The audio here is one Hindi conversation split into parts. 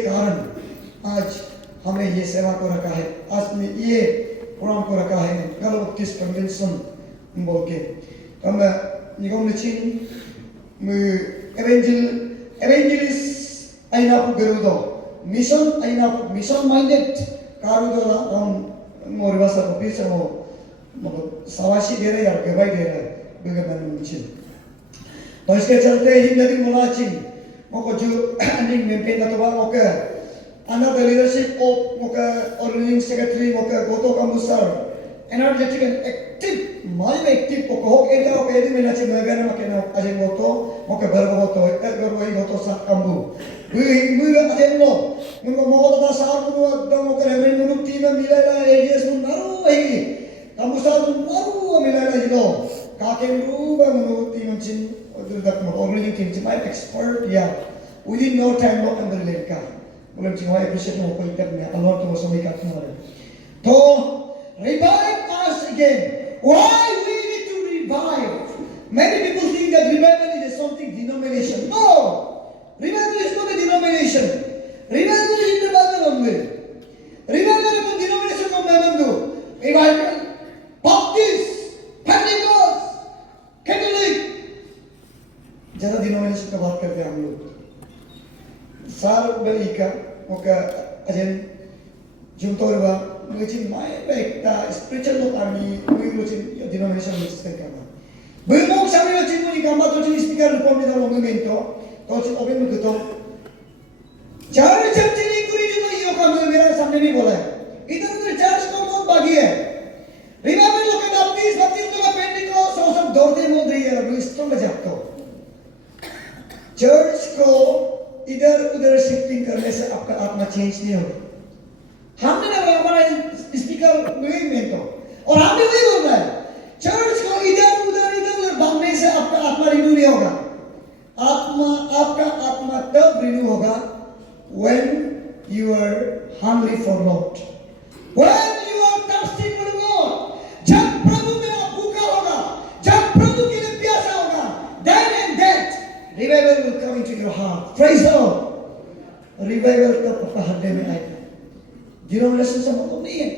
इसके कारण आज हमें ये सेवा को रखा है, आज में ये प्रोग्राम को रखा है, Galapagos Convention बोल के। तो मैं निगम निचिन evangelist ay napugarudo, mission ay mission minded karudo la mo ribasa ko pisa mo sawashi दे रहे यार गवाही दे रहे बिगड़ में निचिन। तो इसके चलते ही नदी मुलाचिन मोको जो एंडिंग में पेन तो बात मोके under the leadership of moka organizing secretary moka Goto Kamusar energetic and active मालूम एक्टिव को कहो एटा को एदी में नाचे मगर में केना अजय गोतो मोके बरगोतो गरगोई गोतो सा कंबू मुई अजय लो मुनको मोको दा सार मुनो एकदम मोके रेमेन मुनो टीम में मिलेला एजीएस मुन नारू एगी कंबूसा नारू मिलेला हिलो काकेन रूबा मुनो टीम चिन दुर्दक मो ऑर्गेनाइजिंग टीम चिन माय एक्सपर्ट या within no time लो अंदर लेका बोले चिन वाई एप्रिशिएट नो कोई करने अल्लाह तो समय का तुम्हारे तो revive us again. Why we need to revive? Many people think that revival is something denomination. No! Revival is not a denomination. Revival is in the Bible only. Revival is not a denomination of Bible. Revival, Baptist, Pentecost, Catholic. ज़्यादा denomination का बात करते हैं हम लोग। साल बड़ी का मौका अजन जुम्तोरवा मुझे माय बैठता spiritual लोग आनी मुझे denomination मिस्टेक करना बेमोक सामने में चिन्ह मुझे काम तो चिन्ह स्पीकर रिपोर्ट में डालो मैं तो चिन्ह ओपन में करता चर्च चिन्ह कुरी जो ये काम मेरा सामने नहीं बोला है इधर उधर चर्च को बहुत बाकी है रिवाइवल लोग के बाप्टिस्ट लोग का पेंटिकोस्ट सब दौड़ते मोड़ रही है लोग स्ट्रॉन्ग जागतो चर्च को इधर उधर शिफ्टिंग करने से आपका आत्मा चेंज नहीं होगा हमने ना हमारा स्पीकर मूवमेंट और हमने वही बोल रहा है चर्च को इधर उधर बांधने से आपका आत्मा रिन्यू नहीं होगा आपका आत्मा तब रिन्यू होगा when you are hungry for Lord when you are thirsty for God जब प्रभु में आप भूखा होगा जब प्रभु के लिए प्यासा होगा then and that revival will come into your heart praise the Lord revival तब आपका हृदय में आएगा denomination से मतलब नहीं है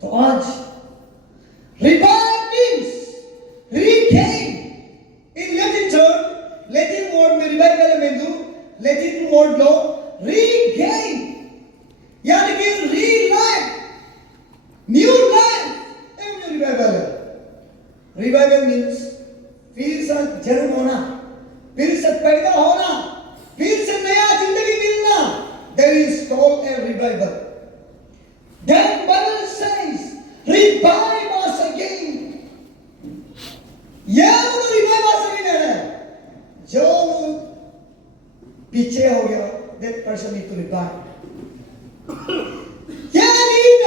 तो आज revive means regain in Latin word में revive वाले में दो Latin word लो regain यानी कि re-life new life ये revival है revival means फिर से जन्म होना फिर से पैदा होना फिर से नया जिंदगी मिलना there is called a revival then Bible says revive us again यह वो revive us again है जो पीछे हो गया that person need to revive यह need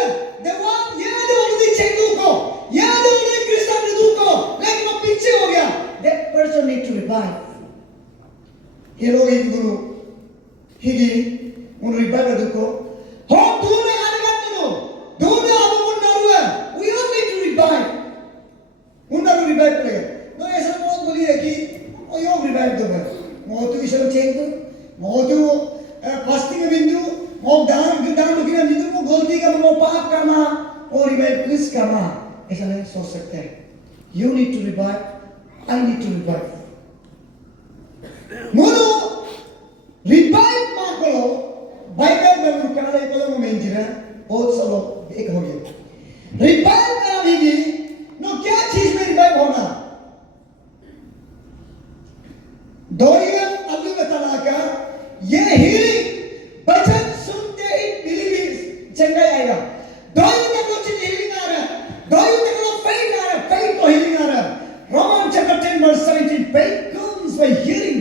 the one यह जो उन्हें चेंडू को यह जो उन्हें क्रिस्टन ऋतु को लेकिन वो पीछे हो गया that person need to revive Heroin guru higi un revival duko ho dune anigatno dune abu mundaru hai we all need to revive mundaru revive player no ऐसा बहुत बोली है कि ओ यो revive दो है मोतु विषय चेंज दो मोतु fasting बिंदु मो दान लुकिना बिंदु मो गलती का मो पाप करना और revive प्लीज करना ऐसा नहीं सोच सकते हैं you need to revive I need to revive Mono revive Marco Bible में मुकाले को में मंजिरा बहुत सालों एक हो गया revive कराने की नो क्या चीज में revive होना दोरियन अभी बताना का ये healing बचन सुनते ही believe चंगा आएगा दोरियन तक कुछ healing आ रहा है दोरियन तक लो faith आ रहा है faith तो healing आ रहा है Romans chapter 10 verse 17 faith comes by hearing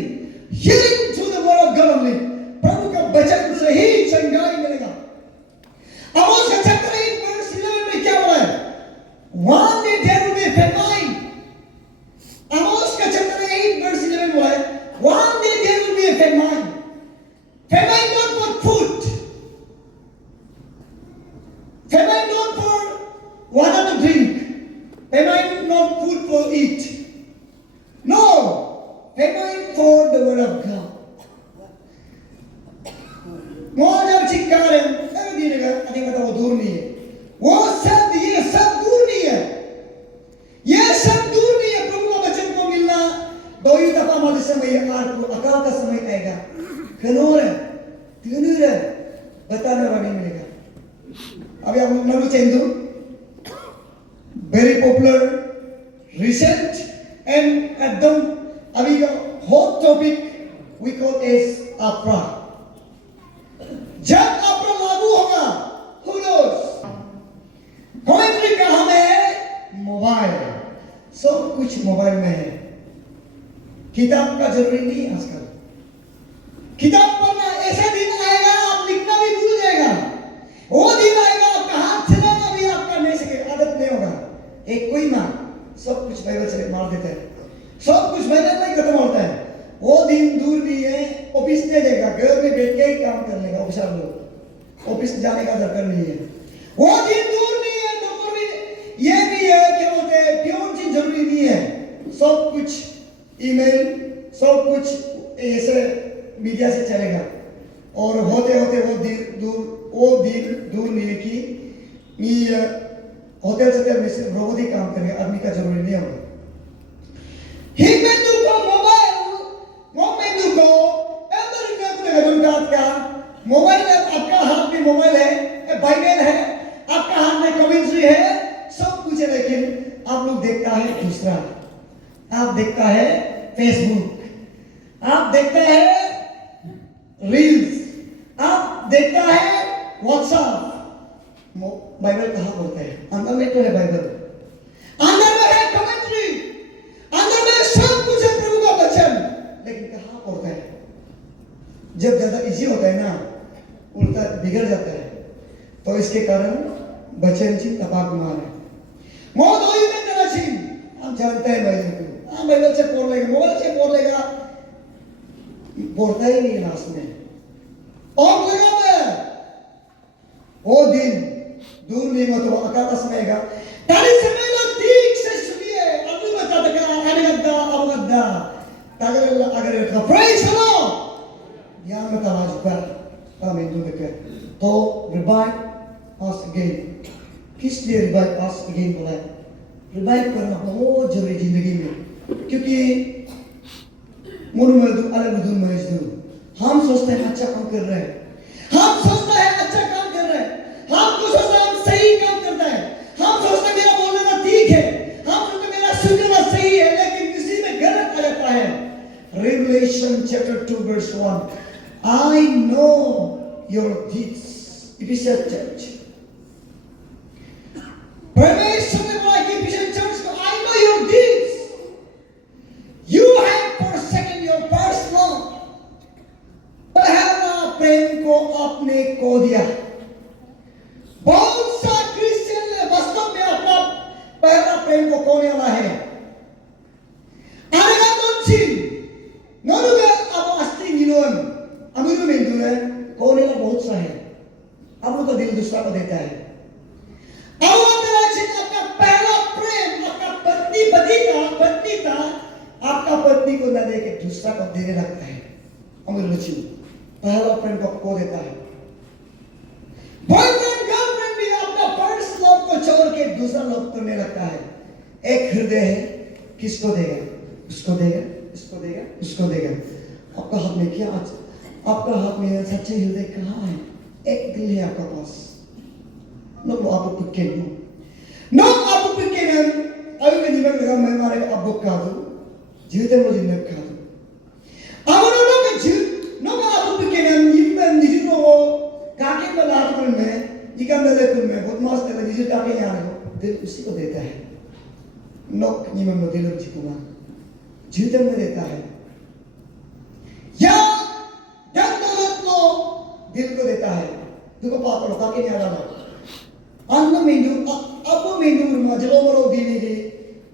to the word of God only. प्रभु का वचन से ही चंगाई मिलेगा। आमोस का चैप्टर 8 वर्स 11 में क्या बोला है? One day there will be a famine. आमोस का चैप्टर 8 वर्स 11 बोला है One day there will be a famine. Famine not for food. Famine not for water to drink. Famine not food for eat. No. Famine for the word of God. क्या कहता वो दूर नहीं है, वो सब ये सब दूर नहीं है, ये सब दूर नहीं है। प्रभु का वचन को मिलना दो ही दफा मध्य समय अकाल का समय आएगा, कनोर है तीनूर है बताने वाला नहीं मिलेगा। अभी आप नलू चेंदू वेरी पॉपुलर रिसेंट एंड एकदम अभी hot topic we call as अपरा। जब अपरा लागू होगा who knows, कमेंट्री कहाँ में है? मोबाइल, सब कुछ मोबाइल में है। किताब का जरूरी नहीं है आजकल, किताब पढ़ना ऐसा दिन आएगा आप लिखना भी भूल जाएगा, वो दिन आएगा आपका हाथ चलाना भी आपका नहीं सके, आदत नहीं होगा। एक कोई माँ सब कुछ बाइबल से मार देता है, सब कुछ बाइबल में खत्म होता है। वो दिन दूर नहीं है, ऑफिस नहीं जाएगा, घर में बैठ के ही काम कर लेगा। ऑफिसर लोग ऑफिस जाने का दरकार नहीं है, वो दिन दूर नहीं है। नौकर भी ये भी है, क्या बोलते हैं, प्योर चीज जरूरी नहीं है, सब कुछ ईमेल सब कुछ ऐसे मीडिया से चलेगा। और होते होते वो दिन दूर नहीं है कि होटल से में रोबोट ही काम करेंगे, आदमी का जरूरी नहीं होगा। हिंदू को मोबाइल मोबाइल को का मोबाइल है, आपका हाथ में मोबाइल है, बाइबल है, आपका हाथ में कमेंट्री है, सब कुछ है, लेकिन आप लोग देखता है दूसरा। आप देखता है फेसबुक, आप देखता है रील्स, आप देखता है व्हाट्सएप। बाइबल कहाँ पढ़ते हैं? अंदर में तो है बाइबल, अंदर में है कमेंट्री, अंदर में सब कुछ है प्रभु का वचन, लेकिन कहाँ पढ़ते हैं? जब ज्यादा इजी होता है ना, उल्टा बिगड़ जाता है। तो इसके कारण वचन जी तपाक मार है, मौत होई में तेरा छी। हम जानते हैं बाइबल को, हम बाइबल से पढ़ लेगा, मोबाइल से पढ़ लेगा, पढ़ता ही नहीं लास्ट में। और लगा मैं वो दिन दूर नहीं मत हो, अकाल समय आएगा। ताली समय लो ठीक से सुनिए, अल्लू बता तक आने गद्दा अब गद्दा अगर का प्राइस लो ध्यान में तलाश कर आमीन दूं के। तो रिवाइव अस अगेन, किस लिए रिवाइव अस अगेन बोला है? रिवाइव करना बहुत जरूरी जिंदगी में, क्योंकि मुन मजदू अलग बुदून मजदू। हम सोचते हैं अच्छा काम कर रहे हैं, हम सोचते हैं अच्छा काम कर रहे हैं, हम कुछ सोचते हैं हम सही काम करता है, हम सोचते हैं मेरा बोलना ठीक है, हम सोचते हैं मेरा सुनना सही है, लेकिन किसी में गलत आ जाता है। Revelation chapter 2 verse 1, I know your deeds, Ephesians church। परमेश्वर ने बोला कि Ephesians church को, I know your deeds, you have forsaken your first love, पहला प्रेम को आपने खो दिया। बहुत सा क्रिश्चियन ने वास्तव में अपना पहला प्रेम को खोने वाला है। आरेगा दोनचिन नोनुगे अब अस्ति गिलोन अमीरू में दूर खोने वाला बहुत सा है। आप लोग का दिल दूसरा को देता है। अब आपका पहला प्रेम आपका पत्नी था, आपका पत्नी को न दे के दूसरा को देने लगता है। अमीरू लक्ष्मी पहला प्रेम को खो देता है। बॉयफ्रेंड गर्लफ्रेंड भी आपका फर्स्ट लव को छोड़ के दूसरा लव करने लगता है। एक हृदय है, किसको देगा? उसको देगा, इसको देगा, उसको देगा। आपका हाथ में क्या? आपका हाथ में सच्चे हृदय कहाँ है? एक दिल है आपका पास। नो आप पिकेन नो आप पिकेन अभी के जीवन में मैं मारे अब का दो जीवित में जिंदगी का दो अब नो के जीव नो आप पिकेन इवन निजिनो काके में लात में इकम दे में बहुत मस्त है निजी काके यहाँ हो दिल उसी को देता है। नो निमन में दिल जिकुमा जीवित में देता है, या धन दौलत को दिल को देता है। दुको पात्र काके नहीं आना अन्न मेंदू अब मेंदू मजलो मरो दीने के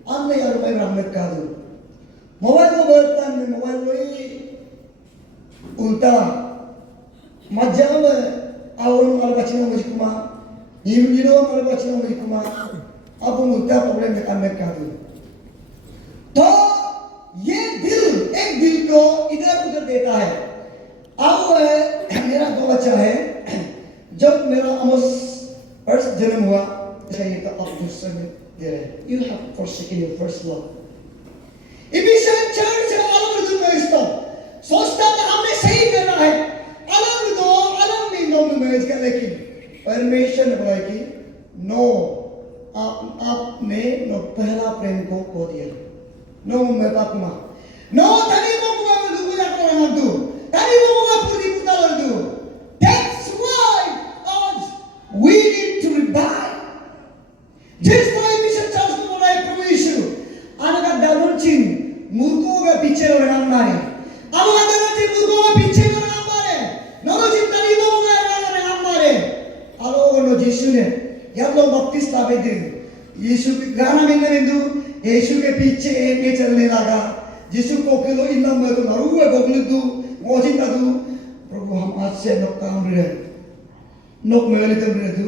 अन्न यार मैं रहमत का दो मोबाइल को बर्तन में मोबाइल वही उल्टा मज्जाम आवरण वाला बच्चों मुझे कुमा यूनिनो वाला बच्चों मुझे कुमा अब उल्टा प्रॉब्लम में करने का दो। तो ये दिल एक दिल को इधर उधर देता है। अब मेरा दो बच्चा है, जब मेरा जन्म हुआ, ये तो आप दूसरे में दे रहे हैं. You have forsaken your first love. Ephesian church अलग रूप में इसका सोचता था हमने सही करना है, अलग नहीं नो में इसका, लेकिन परमेश्वर ने बोला कि नो, आपने नो पहला प्रेम को खो दिया. नो मैं पापमा नो तनी को मैं दुख जाकर रंग दू, तनी को मैं पूरी पुताल दू. That's why us we need to revive. जिस तरह इफिशियन चर्च को बोला है प्रभु यीशु आना दारुचिन मूर्खों के पीछे लड़ना मारे, अब दारुचिन मूर्खों के पीछे लड़ना मारे, नौलो चिंतनी लोगों के लड़ना मारे. आलो नो यीशु ने यार लोग बपतिस्मा लावे थे, यीशु के गाना में बिंदु यीशु के पीछे एक चलने लगा. यीशु को किलो इन्ना में तो नरुआ गोगल दू मोजिन दू. प्रभु हम आज से नोक काम रहे नोक में लिखते रहे दू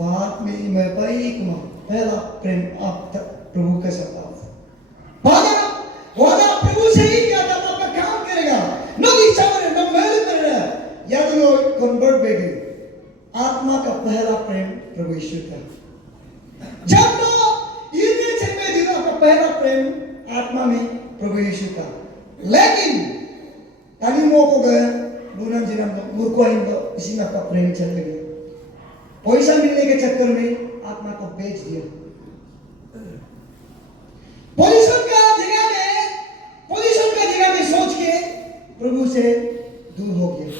बात में मैं पाई कुमा पहला प्रेम आप प्रभु के साथ वादा प्रभु से ही क्या था आपका काम करेगा. नो इच्छा करे नो मेल करे या तो नो कन्वर्ट बेगी. आत्मा का पहला प्रेम प्रभु यीशु था. जब नो ये चलने दिया आपका पहला प्रेम आत्मा में प्रभु यीशु था. लेकिन तालीमों को गया बुनान जिना मूर्खों इंदो इसी में आपका प्रेम चल गया. पैसा मिलने के चक्कर में आत्मा को बेच दिया. पोजीशन का जगह में सोच के प्रभु से दूर हो गया.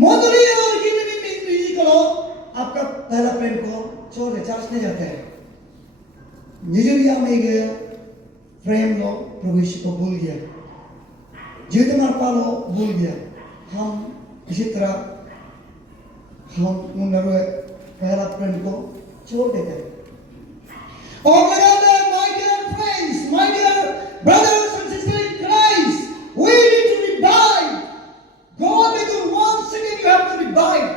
मोदरी और गिनती करो आपका पहला प्रेम को छोड़ दे, चार्ज नहीं जाता है. निजरिया में गया प्रेम लो प्रभु यीशु को भूल गया, जीवित मार्पा लो भूल गया. हम इसी तरह हम उन पहला प्रेम को छोड़ देते हैं. और my dear friends, my dear brothers and sisters in Christ, we need to revive. God may do once again you have to revive.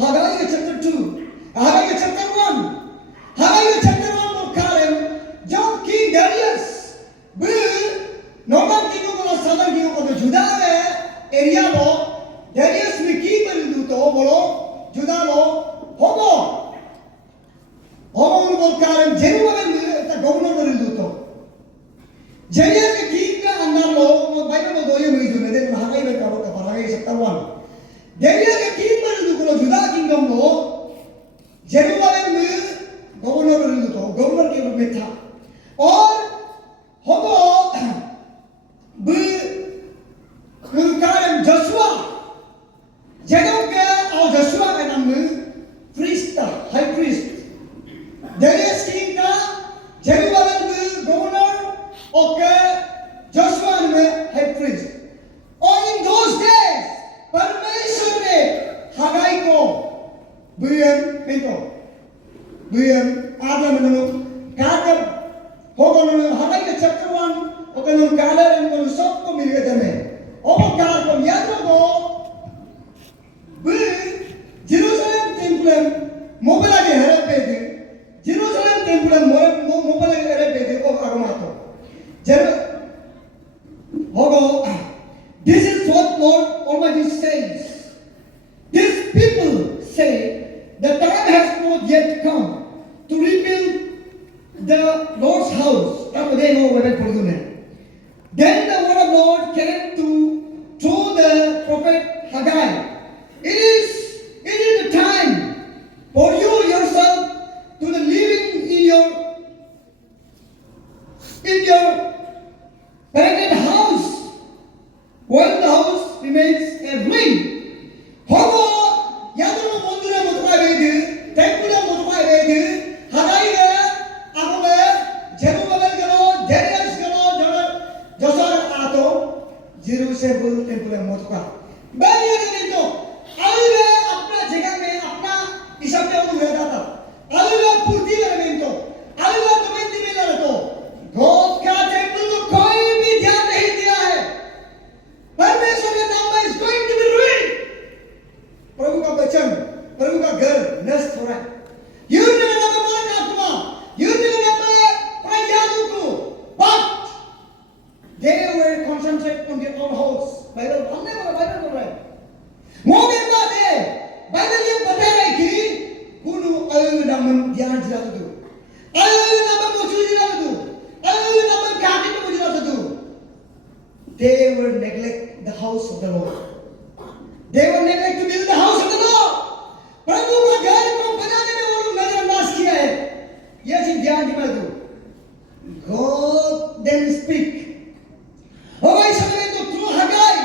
Haggai chapter 2, Haggai chapter 1, Haggai chapter 1 को कारण जब king Darius नॉर्दर्न किंगडम को साउदर्न किंगडम को जुदा है एरिया लो Darius में की बंदू तो बोलो जुदा लो होगो उनको कारण जेरुसलेम में गवर्नर बंदू तो Darius के king का अंदर लो बाइबल में दो ये में जो ने हगाई में करो का हगाई चैप्टर 1 Darius के king बंदू को जुदा किंगडम लो जेरुसलेम में गवर्नर बंदू तो गवर्नर के रूप में था. और होगो कारण जोशुआ जगह के और जोशुआ का नाम प्रीस्ट था, हाई प्रीस्ट. Darius king का जेरुसलेम में गवर्नर और के जोशुआ में हाई प्रीस्ट. और इन those days परमेश्वर ने हगाई को बुयन आदम ने काट होगो ने हगाई के चैप्टर 1 ओके नो काले ने सब को मिल गए थे. और कार को याद रखो जेरूसलम टेंपल मोबला के हरे पे थे. जेरूसलम टेंपल मोबला के हरे पे थे और आगमातो जब होगो this is what Lord Almighty says. These people say the time has not yet come to rebuild the Lord's house. That they know what I'm doing. Then the word of Lord came through the prophet Haggai. It is the time for you yourself to the living in your painted house, while the house remains a ruin. Hogo yadro mondura motwa bedu, temple motwa bedu, Haggai ga agome Zerubbabel galo, Darius galo, Joshua ato Jerusalem temple मotwa. बालिया ने तो अलवे अपना जगह में अपना हिसाब से वो रहता था. अलवे पूर्ति में तो अलवे तुम्हें दिया तो गॉड का टेंपल को कोई भी ध्यान नहीं दिया है. परमेश्वर के नाम में is going to be ruined. प्रभु का वचन प्रभु का घर नष्ट हो रहा है. युद्ध में नाम में आत्मा युद्ध में नाम में प्रयासों को but they were concentrated on their own house. Bible बोल रहा है. वो दिन बाद है jirat tu. Ayo nama muncul jirat tu. Ayo nama kaki tu jirat tu. They will neglect the house of the Lord. They will neglect to build the house of the Lord. प्रभु का घर को बनाने में वो लोग नजरअंदाज किया है. यह चीज ध्यान दिमाग दो. God then speak. और भाई समय में तो थ्रू हगाई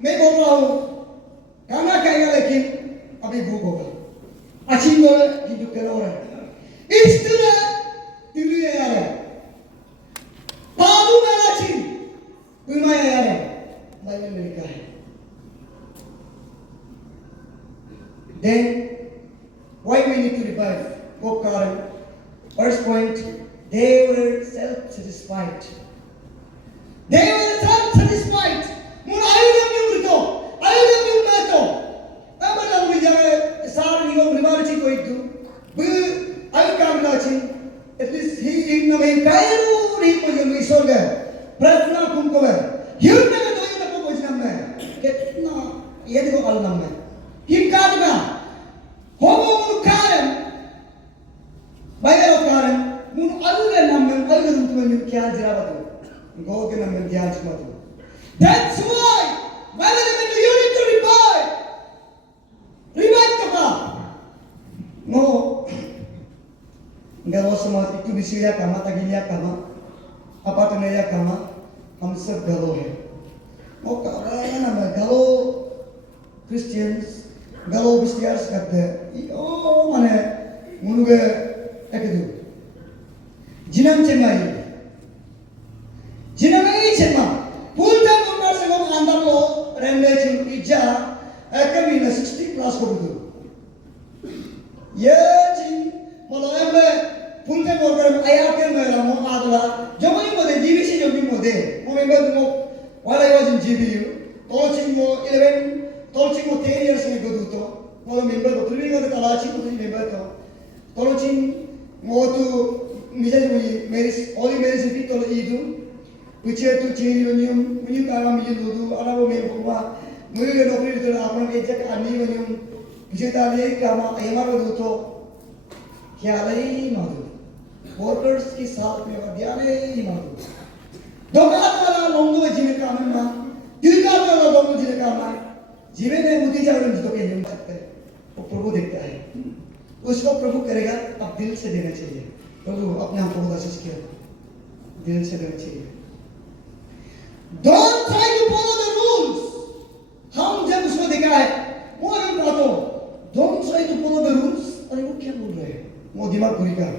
मैं बोल रहा हूँ खाना खाएगा लेकिन अभी भूख होगा. अच्छी बोले कि जो करो रहे इस तरह तिरुए यार है पालू में अच्छी उन्हें यार है बाइबल में लिखा है. Then why we need to revive? वो कारण first point, they were self-satisfied. They were self-satisfied. Mun ayudah berito, ayudah berito. Apa nak bicara sar ni orang rival cik kau itu, ayudah kami nak cik. At least he nama kairu ni pun yang misalnya, pratna kumko ber. Hidup dengan tu yang apa pun nama. Ketna, ia tu al nama. Him kata, homo mun karen, Bible कारण मुन अलग नाम में अलग रूप में क्या जरा बतो गो के नाम में ध्यान मत. That's why Bible में you need to revive तो का no गलो समाज itu disiya kama tagiya kama apa तो नया kama हम सब गलो है. वो कारण नाम गलो Christians गलो Christians कहते हैं ओ माने मुनुगे Ekdu. Jinam cema. Pulta munnar segom andar lo remle cing ija kami na 60 plus korudu. Ye cing malo emle pulta munnar ayat ke mera mo adla. Jamai mo de GBC jamai mo de. Mo member mo while I was in GBU. Tolching mo 11, tolching mo 10 years ni godu to. Mo member to 3 years kalachi ko member to. Tolching Motu misalnya meris, oli meris itu kalau itu, pucet tu ciri unium kalau misalnya dulu, orang mau membawa, mungkin dokter itu apa yang ejak ani unium, pucet tadi kama ayamar dulu tu, kialai madu, workers की साथ में वादियाले madu, दोकान वाला लोगों को जीने काम में, दुकान वाला लोगों को जीने काम में, जीवन में मुझे जाने जितो के नियम सकते हैं, वो प्रभु देखता है. उसको प्रभु करेगा अब दिल से देना चाहिए. प्रभु अपने आप को आशीष किया दिल से देना चाहिए. Don't try to follow the rules. हम जब उसको देखा है वो अगर बातों don't try to follow the rules. अरे वो क्या बोल रहे हैं वो दिमाग पूरी कर.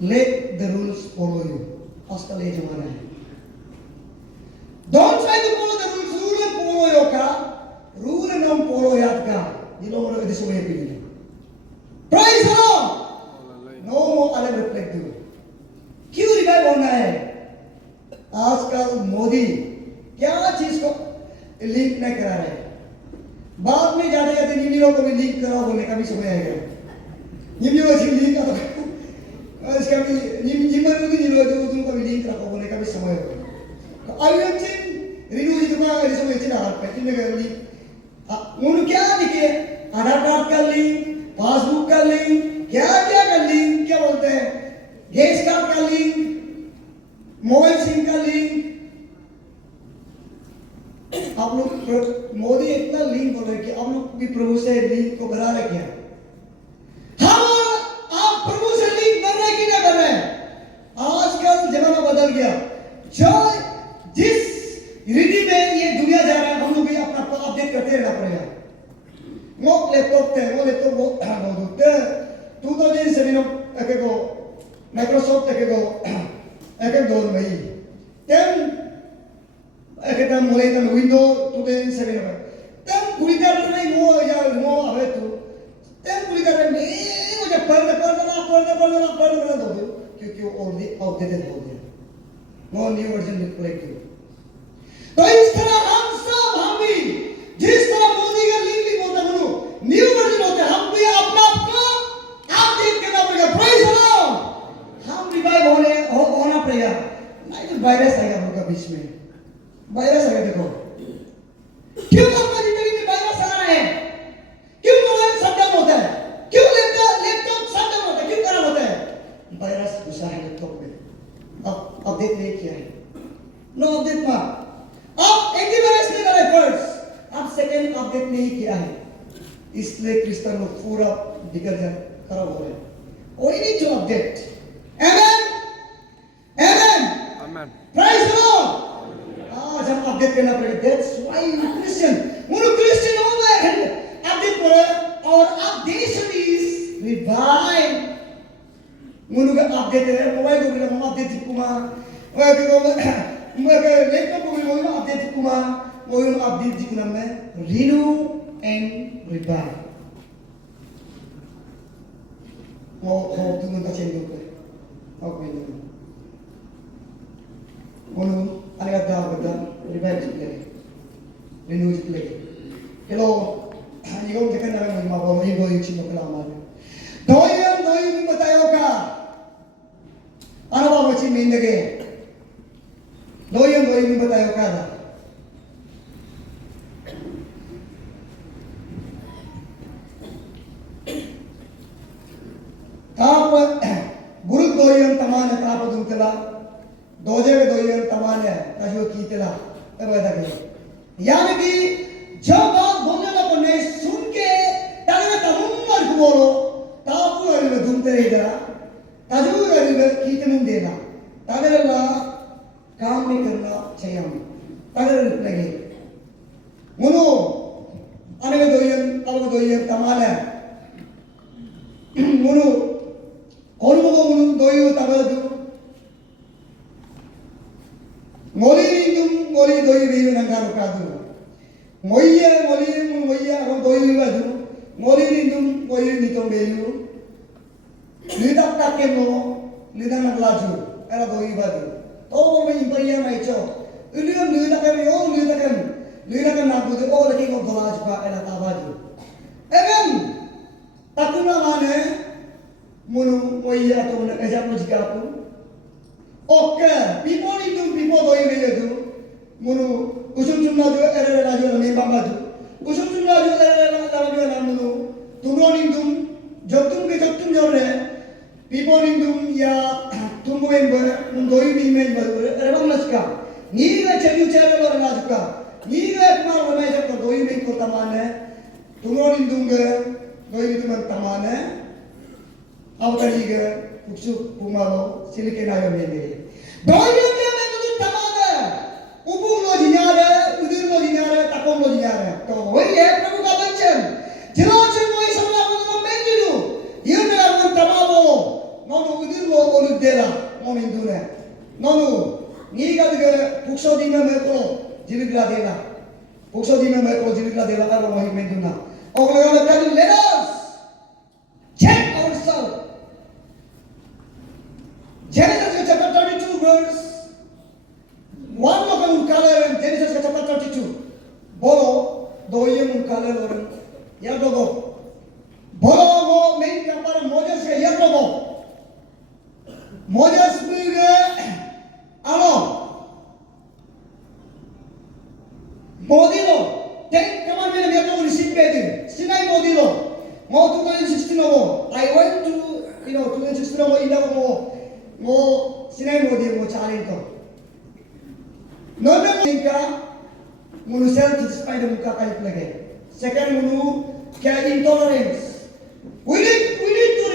Let the rules follow you. आजकल ये जमाना है. Don't try to follow the rules. Rule and follow yo का rule and हम follow याद का ये लोग लोग इस समय पे नहीं. Praise the Lord. No more अलग reflective. क्यों रिवाइव होना है? आजकल मोदी क्या चीज को लिंक नहीं करा रहे. बाद में जाते जाते निमिरों को भी लिंक करा बोलने का भी समय आएगा. निमिरों से लिंक करा इसका भी निमिरों की निमिरों जो उनको भी लिंक रखो बोलने का भी समय आएगा. तो अभी चिन रिन्यू जी तुम्हारा इस समय चिन हाथ पे चिन का लिंक उन क्या दिखे आधार कार्ड का लिंक पासबुक का लिंक क्या का लिंक क्या बोलते हैं गैस कार्ड का लिंक मोबाइल सिम का लिंक. आप लोग मोदी इतना लिंक बोल रहे कि आप लोग भी प्रभु से लिंक को बना रहे क्या? हम आप प्रभु से लिंक बन रहे कि नहीं बन रहे? आजकल जमाना बदल गया. जो जिस रीति में ये दुनिया जा रहा है हम लोग भी अपना अपडेट करते रहना पड़ेगा. वो लैपटॉप वो दूते 2007 को माइक्रोसॉफ्ट एक दौर में ही तब एक mulai tan Windows 2007 में तब कुलिकार नहीं वो आवे तो तब कुलिकार में वो जब पढ़ना दो क्योंकि वो ऑलरेडी आउटडेटेड हो गया. No new version reflect. तो इस तरह हम भी जिस तरह मोदी का लिंक भी बोलता हूँ न्यू वर्जन होते हम भी अपना अपडेट करना पड़ेगा. Praise the Lord. हम रिवाइव होना पड़ेगा. नहीं तो वायरस आएगा हम लोग का बीच में. वायरस आएगा. देखो क्यों आपका जिंदगी में वायरस आ रहा है? क्यों मोबाइल शटडाउन होता है? अपडेट नहीं किया है, इसलिए क्रिश्चियन लोग पूरा बिगड़ जाए, खराब हो रहे हैं। We need to update. Amen. Amen. Amen. Praise the Lord. आज हम अपडेट करना पड़ेगा। That's why Christian, Munu Christian हो गए, अपडेट करें और updation is revive. मुनु का अपडेट है, मोबाइल को भी हम अपडेट कुमा, लैपटॉप को भी हम अपडेट कुमा, वो हम अपडेट जिकुना में renew and revive. वो तुम का चेंज होता है, अब भी नहीं। मुनु अनेक दाव revive जितने, renew जितने, kalau ini kau tekan dalam lima bola ini boleh cuma kelamaan. Doi बतायो का, अनुभव बच्ची में इंदगे, doi बतायो का ना, ताप गुरु doi तमान है ताप तुम तेला, दोजे में doi तमान है ताजो की तेला, तब ऐसा करो, यानी कि जब बात बोलने लगा ने सुन के ताकि तमुन्नर को बोलो तापु अरे में धूमते रह जरा ताजू अरे में कीतनुम देना ताकि लगा काम नहीं करना चाहिए हम ताकि लगे मुनो अने में दोयन तमाल है मुनो कौन मुनो दोयन तमाल दो मोली दोयन भी नंगा रुका दो Moya orang doi baju, moli lindung moya nitong belu, lidak takemo, lidak nak laju, era doi baju. Tahu orang imperial macam, iliam lidak kan nak buat, oh lagi kau dolaj pa era tabaju. Even takuna mana, munu moya tu nak kerja mujika tu. Okay, people doi belu, munu usum jumlah juga era laju nama bangga tu. Usum jumlah juga era laju nama tu. Tumro nindum, jotum jore. People nindum ya tumbo member, mundoi ni member. Era bangga sika. Ni ga celu orang laju ka. Ni ga kemar ramai japa doi member tamane. Tumro nindum ga doi member tamane. Awak tadi ga uksuk pumalo silik na yo member. Doi member Ubung lo dinyara, udir lo dinyara, takong lo dinyara. तो वही है प्रभु का वचन। जिलाचन वही सब लोग को मेंगे लो। ये मेरा मन तमामो। नॉनो उdir lo ओलु देला, मोन इंदु ने। नॉनो नी का दिगे पुक्सो दी में मैं को जिलिगला देला। पुक्सो दी में मैं को जिलिगला देला का वही मेंदु ना। और लोगों ने कहा let us check ourselves. Genesis chapter 32 verse One look at color and Genesis chapter 32. Bolo, doye mun color orang ya dogo. Bolo mo main kapar Moses ke ya dogo. Moses punya ano? Modilo. Ten command में मैं तो receive पेड़ Sinai modilo. Mo 2016 mo. I went to 2016 mo India mo Sinai modilo mo cari itu. Nona muka munu self-satisfied muka kait lagi. Second munu kaya intolerance. We need to